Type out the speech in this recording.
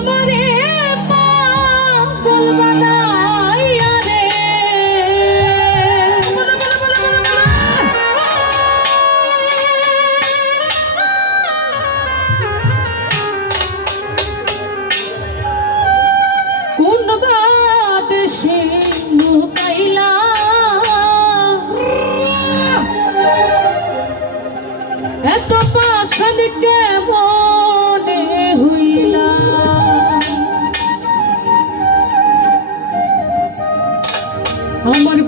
আমারে Vamos embora.